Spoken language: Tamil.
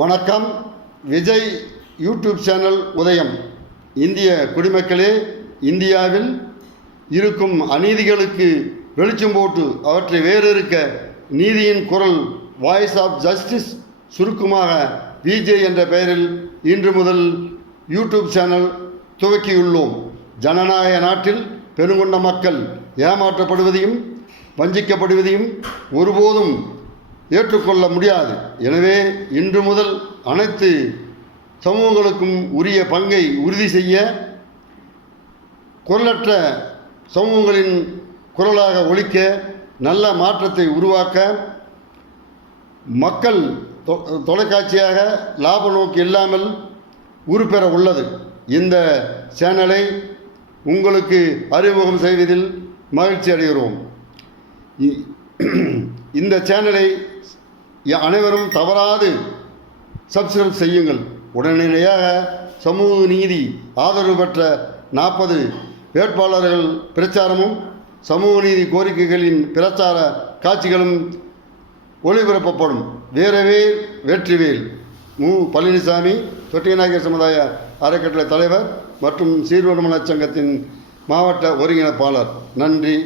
வணக்கம். விஜய் யூடியூப் சேனல் உதயம். இந்திய குடிமக்களே, இந்தியாவில் இருக்கும் அநீதிகளுக்கு வெளிச்சம் போட்டு அவற்றை வேறறுக்க நீதியின் குரல் வாய்ஸ் ஆஃப் ஜஸ்டிஸ், சுருக்கமாக விஜே என்ற பெயரில் இன்று முதல் யூடியூப் சேனல் துவக்கியுள்ளோம். ஜனநாயக நாட்டில் பெருங்கொண்ட மக்கள் ஏமாற்றப்படுவதையும் வஞ்சிக்கப்படுவதையும் ஒருபோதும் ஏற்றுக்கொள்ள முடியாது. எனவே இன்று முதல் அனைத்து சமூகங்களுக்கும் உரிய பங்கை உறுதி செய்ய, குரலற்ற சமூகங்களின் குரலாக ஒலிக்க, நல்ல மாற்றத்தை உருவாக்க, மக்கள் தொலைக்காட்சியாக லாப நோக்கு இல்லாமல் உருப்பெற உள்ளது. இந்த சேனலை உங்களுக்கு அறிமுகம் செய்வதில் மகிழ்ச்சி அடைகிறோம். இந்த சேனலை அனைவரும் தவறாது சப்ஸ்கிரைப் செய்யுங்கள். உடனடியாக சமூக நீதி ஆதரவு பெற்ற 40 வேட்பாளர்கள் பிரச்சாரமும் சமூக நீதி கோரிக்கைகளின் பிரச்சார காட்சிகளும் ஒளிபரப்பப்படும். வீரவேல் வெற்றிவேல். மு. பழனிசாமி, தொட்டியநாயகர் சமுதாய அறக்கட்டளை தலைவர் மற்றும் சீர்வர்மன சங்கத்தின் மாவட்ட ஒருங்கிணைப்பாளர். நன்றி.